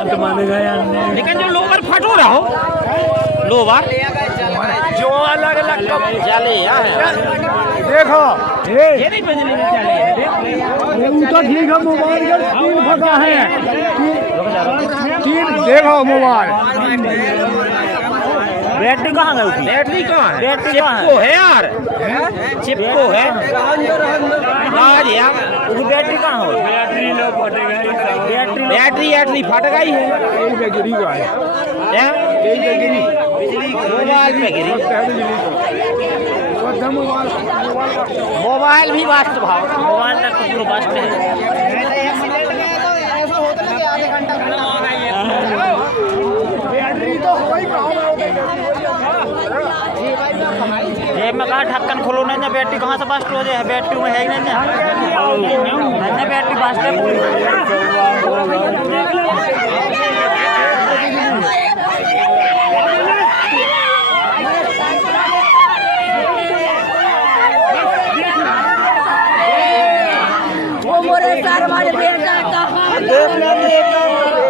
लेकिन जो लोवर फटो रहो लोवर जो अलग अलग चले यार देखो ये नहीं बिजली में चले तो ठीक है मोबाइल का तीन फटा है तीन देखो मोबाइल बैटरी कहाँ गई उसकी बैटरी कहाँ है चिपको है यार चिपको है आज यार उसकी बैटरी कहाँ हो बैटरी फट गई है गिरी हुआ है मोबाइल पे गिरी मोबाइल भी वास्त भाव मोबाइल तक तो पूरा वास्त है जेब में कहा ढक्कन खोलो ना बैटरी कहाँ से बस्ट हो जाए बैटरी में है ही नहीं बैटरी बस्ट है वो मोरे सर वाले बेटा का